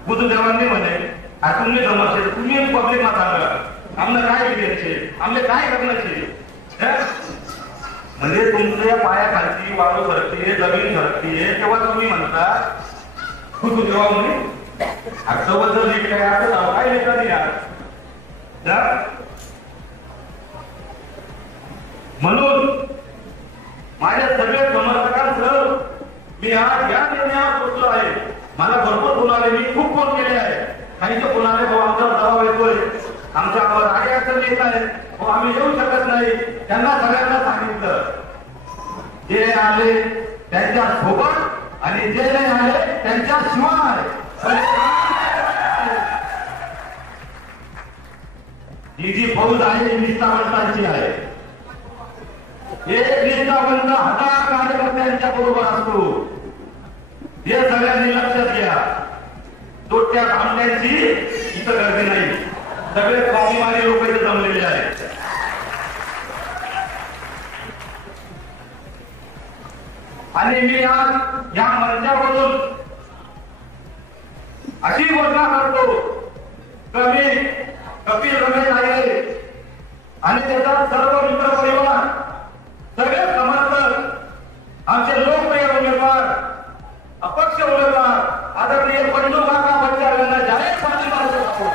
बुधू देवांनी म्हणे तुम्ही जमाचे, तुम्ही पब्लिक मा सांगा आम्हाला काय घ्यायचे, आम्हाला काय करण्याचे. म्हणजे तुमच्या पायाखालची वाळू सरकते, जमीन सरकते, तेव्हा तुम्ही म्हणता बुधू देवा म्हणे आजबद्दल लेख काय असं काय लेखा यार. म्हणून माझ्या सगळ्या समर्थकांसह मी आज या निर्णयावर पोहोचलो आहे. मला भरपूर बोलावे, मी खूप फोन केले आहे. काहीचे बोलावे भाऊ आमचा दबाव येतोय, आमच्यावर आडी अडचण येत आहे, आम्ही येऊ शकत नाही. त्यांना सगळ्यांना सांगितलं जे आले त्यांच्या सोबत आणि जे नाही आले त्यांच्या शिवाय. ही जी फौज आहे निष्ठावंतांची आहे. एक निष्ठावंत 1000 कार्यकर्त्यांच्या बरोबर असतो. हे सगळ्यांनी लक्षात घ्या. तोट्या थांबण्याची इथं गर्दी नाही. सगळे स्वाभिमानी लोक इथे जमलेले आहेत. आणि मी आज या मंचावरून अशी घोषणा करतो की मी कपिल रमेश आहे आणि त्याचा सर्व मित्र परिवार, सगळे समर्थक, आमचे लोकप्रिय उमेदवार, अपक्ष उमेदवार आदरणीय पंडू काका बच्चार यांना जाहीर पाठिंबा देतो.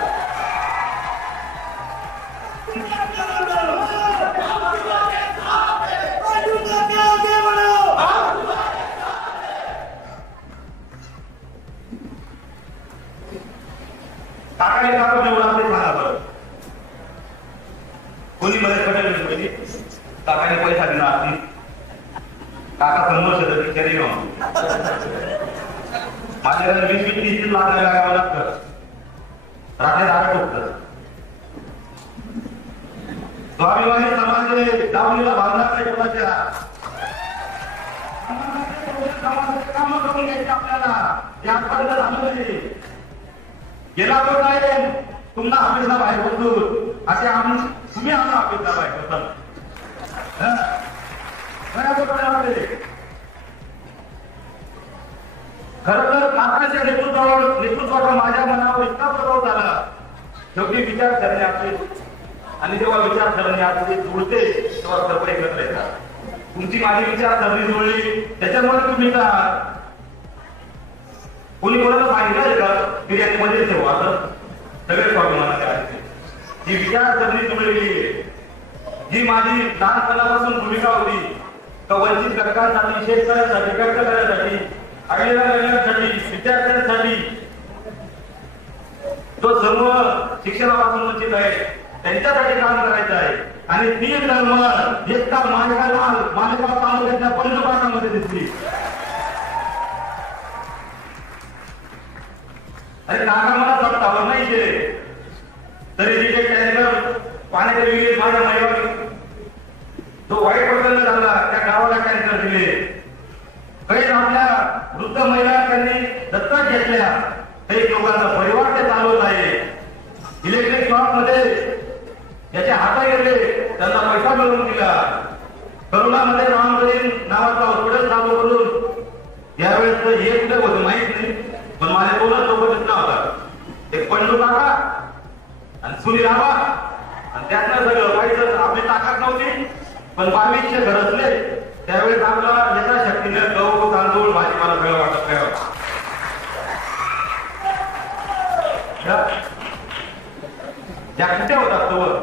काकाने काका जेवढा आपले सांगा बरं, कोणी बरेच कडे काकाने पैसा दिला असतील, काका समोर शतक विचारी माझ्याकडे 20-30 लाख लागावं लागतं, राहण्यात आलं टोकतं. स्वाभिमानी समाज दावणीला भागणार नाही कोणाच्या, काम करून घ्यायचे आपल्याला. यापर्यंत झालं नाही, गेला तो नाही तुम्हाला अपेक्षा बाहेर बघतो असे आम्ही तुम्ही आम्हाला अपेक्षा बाहेर करतात. खरं तर काकाच्या नेतृत्वाचा माझ्या मनावर इतका प्रभाव झाला. शेवटी विचारसरणी आपली, आणि जेव्हा विचारसरणी आपली जुळते तेव्हा सर्व एकत्र येतात. तुमची माझी विचारसरणी जुळली त्याच्यामुळे तुम्ही का कोणी कोणाला सांगितलं का बिर्याणीमध्ये ठेवा तर सगळे स्वाभिमानाचे आहेत. ही विचारसरणी जुळलेली आहे. जी माझी लहानपणापासून भूमिका होती तर वंचित घटकांसाठी, शेतकऱ्यांसाठी, कष्टकऱ्यांसाठी, आलेल्या महिलांसाठी, विद्यार्थ्यांसाठी, जो सर्व शिक्षणापासून वंचित आहे त्यांच्यासाठी काम करायचं आहे. आणि ती धर्म एकता मालेगाव तालुक्याच्या पंचपाठामध्ये दिसली. अरे काका मला सत्तावर नाही गेले तरी तिथे टँकर पाण्याचे विहिरीत माझ्या महिला जो वाईट प्रसंग झाला त्या गावाला टँकर दिले. काही आपल्या वृद्ध महिला त्यांनी दत्तक घेतल्या, काही लोकांचा परिवार ते चालवत आहे. इलेक्ट्रिक शॉप मध्ये ज्याचे हात गेले त्यांना पैसा मिळवून दिला. करोनामध्ये काम करीन नावाचा हॉस्पिटल चालू करून यावेळेस तर हे कुठे होतं माहित नाही, पण माझे 2 लोक दिसला होता, एक पंडू काका आणि सुनील आबा. आणि त्यातनं सगळं व्हायचं. आपली ताकद नव्हती पण 2200 घर असले त्यावेळेस आपला यथाशक्तीने गहू, तांदूळ, भाजीपाला सगळं वाटत काय ज्या कुठे होतात तोवर.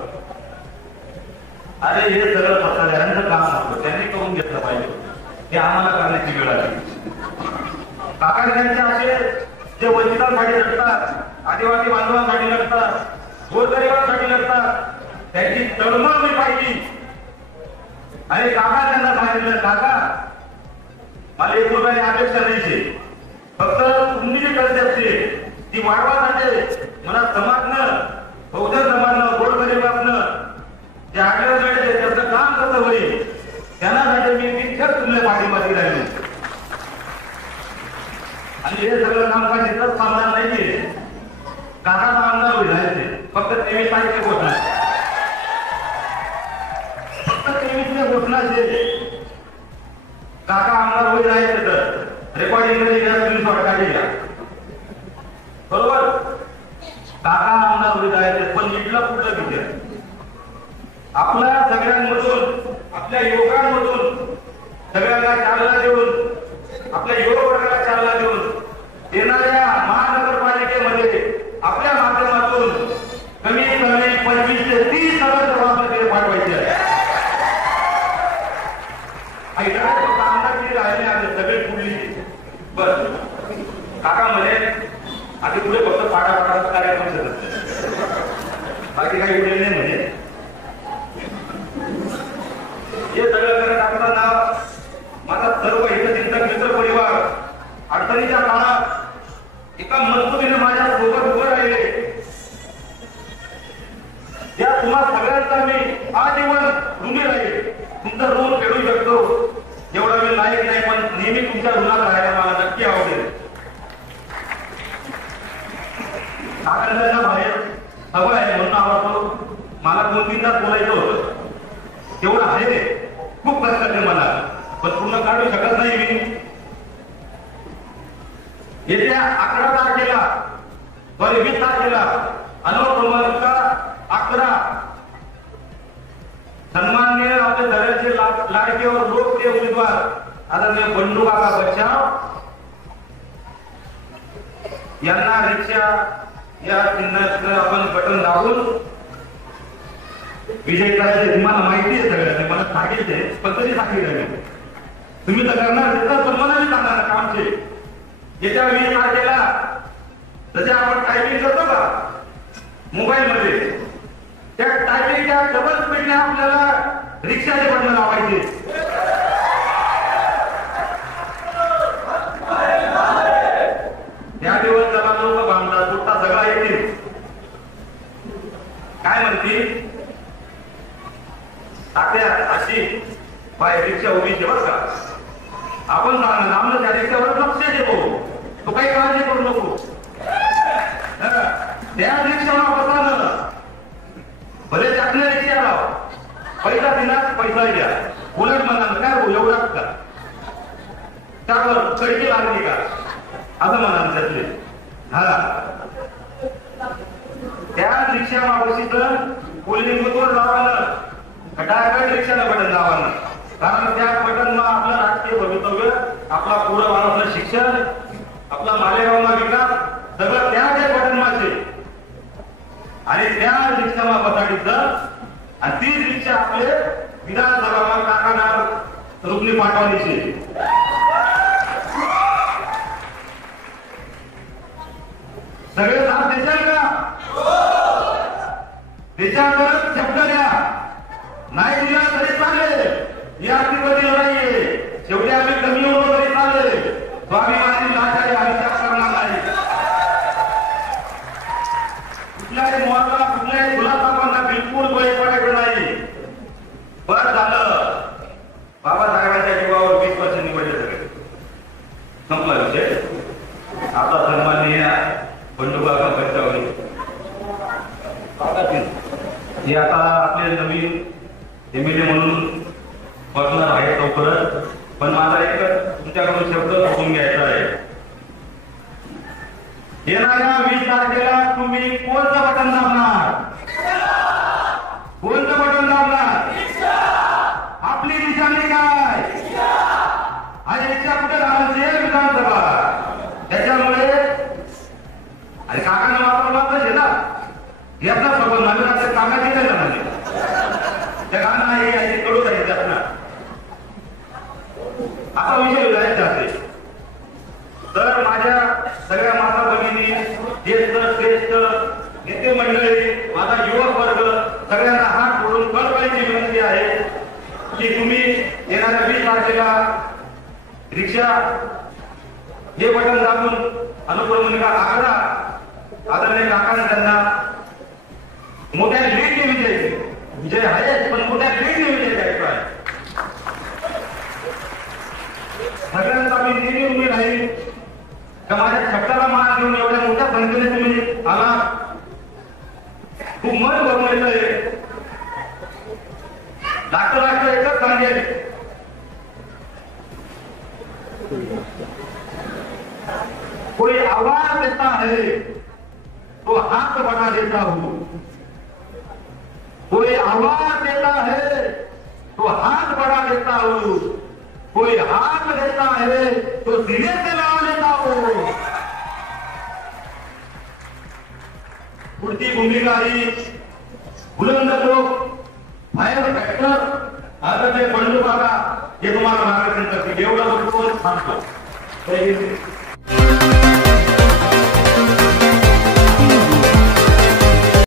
अरे हे सगळं पत्ताधाऱ्यांचं काम असतं, त्यांनी करून घेतलं पाहिजे. ते आम्हाला करण्याची वेळ आली. काकांचे असे जे वंचितांसाठी लढतात, आदिवासी बांधवांसाठी लढतात, गोरगरिबांसाठी लढतात, त्यांची तळमळ मी पाहिली. आणि काका त्यांना सांगितलं, काका मला 1 रुपयाची अपेक्षा नाही, फक्त तुम्ही जी करत असते ती वाढवासाठी मला समाजनं, बहुजन समाजनं, गोरगरिबांनं जे आठवड्यात वेळेस त्याचं काम कसं होईल त्यांनासाठी मी तिथेच तुमच्या पाठिंबा दिला. आणि हे सगळं काम काय तिथंच थांबणार नाहीये. काका आमदार होईल फक्त 23 तारखे घोषणा, फक्त 23 घोषणाचे काका आमदार होईल आहे. तर रेकॉर्डिंग मध्ये घ्या बरोबर. काका आमदार होईल आहे पण नीटला कुठलं विचार आपल्या सगळ्यांमधून, आपल्या युवकांमधून सगळ्यांना चालना देऊन, आपल्या युवक वर्गाला चालना देऊन येणाऱ्या महानगरपालिकेमध्ये आपल्या माध्यमातून कमीत कमी 25 ते 30 नगरसेवक पाठवायचे आहे. आमदारगिरी राहिले आहे सगळे पुढली बस. काका म्हणे आधी पुढे फक्त पाडापाडाचा कार्यक्रम करत, बाकी काही उडले नाही म्हणे. हे सगळं करत असताना माझा सर्व हितचिंतक मित्र परिवार अडचणीच्या काळात एका मजबुतीने माझ्या सोबत उभं राहिले. या तुम्हा सगळ्यांचा मी आजीवन ऋणी राहील. तुमचं ऋण फेडू शकतो एवढा मी लायक नाही, पण नेहमी तुमच्या ऋणात राहायला मला नक्की आवडेल. काकांच्या बाहेर हवं आहे म्हणून आवडतो. मला 2-3 तास बोलायचं होतं तेवढं आहे. खूप कष्ट आहे मला. पण पूर्ण काढू शकत नाही मी. येत्या 11 तारखेला 20 तारखेला अनुक्रमांक 11 सन्माननीय आपले धड्याचे लाडके और लोकप्रिय उमेदवार आदरणीय बंडू काका बच्चाव यांना रिक्षा या चिन्हाचं आपण बटन दाबून विजय करायचे. तुम्हाला माहिती आहे सगळ्यांनी, मला सांगितले पण तरी सांगितलं तुम्ही तर करणार पण मला नाही सांगणार कामचे. येत्या 20 तारखेला जसे आपण टायपिंग करतो का मोबाईल मध्ये, त्या टायपिंगच्या डबल स्पीडने आपल्याला रिक्षाचे बटन लावायचे. त्या दिवस त्याला लोक बांधतात सुट्टा सगळा येतील. काय म्हणतील तात्या अशी बाय रिक्षा उभी बघ का, आपण सांगणार त्या रिक्षावर लक्ष देतो, तो काही काळजी करू नको. त्या रिक्षावर बसवलं भले त्यातल्या रिक्षा लाव, पैसा दिला पैसा द्या, उलट म्हणाल काय हो एवढाच का, त्यावर कडकी लागली का असं म्हणाल त्यातले. त्या रिक्षा मावशीचं पोलिंगवर लावायला खटाखट रिक्षाला बटन लावायला, कारण त्या बटन आपलं राजकीय भवितव्य, आपला पुढं मानवलं शिक्षण, आपला मालेगावला विकास सगळं त्या बटन माचे. आणि त्या रिक्षाला बसाडीचं आणि ती रिक्षा आपले विधानसभा काकांना रुपली पाठवण्याची. सगळे साथ देशाल का? त्याच्यावरच शब्द द्या, नाही दिला तरी चालेल. या आर्थिकवरील लढाई आहे, शेवटी आम्ही कमी होतो तरी चालेल. स्वाभिमानी लाचारी आम्ही त्याग करणार नाही. कुठल्याही मोहरला कुठल्याही गुलाबांना बिलकुल बळी पडायचं नाही. बरं झालं बाबासाहेबांच्या जीवावर 20% निवडले सगळे, संपला विषय. आता सन्माननीय बंडू काका बच्चाव हे आता आपले नवीन MLA म्हणून बसणार आहे लवकरच. पण माझा एकच तुमच्याकडून शब्द बघून घ्यायचा आहे, येणाऱ्या 20 तारखेला तुम्ही कोणतं बटन दाबणार? कोणतं बटन दाबणार? आपली निशाणी काय? आणि रिक्षा कुठे घालायची विधानसभा. त्याच्यामुळे आणि काकांना वापरला आहे ना, याचा सोबत नवीन काकाची काय झाले त्या गाणं नाही कडू जायचं आपला. आता विषय जायचा असेल तर माझ्या सगळ्या माता भगिनी, ज्येष्ठ श्रेष्ठ नेते मंडळी, माझा युवक वर्ग सगळ्यांना हात जोडून कळकळीची विनंती आहे की तुम्ही येणाऱ्या 20 तारखेला रिक्षा हे बटन दाबून अनुक्रमांक 11 आदरणीय काकांना त्यांना मोठ्या लीडने विजय आहे, पण मोठ्या लीडने विजय द्यायचा आहे. सगळ्यांचा मी नेहमी उभी राहील का माझ्या शब्दाला मान घेऊन एवढ्या मोठ्या संख्येने तुम्ही आला. खूप मन भरलेलं आहे. डॉक्टर एकच सांगेल, कोई आवाज देता है तो हाथ बढ़ा देता हूं, कोई आवाज देता है तो हाथ बढ़ा देता हूं, कोई हाथ देता है तो सीने से लगा लेता हूं. पुढची भूमिका ही बुलंद लोक फायर फॅक्टर आता ते बंडू काका हे तुम्हाला मार्गदर्शन करतील एवढं सांगतो.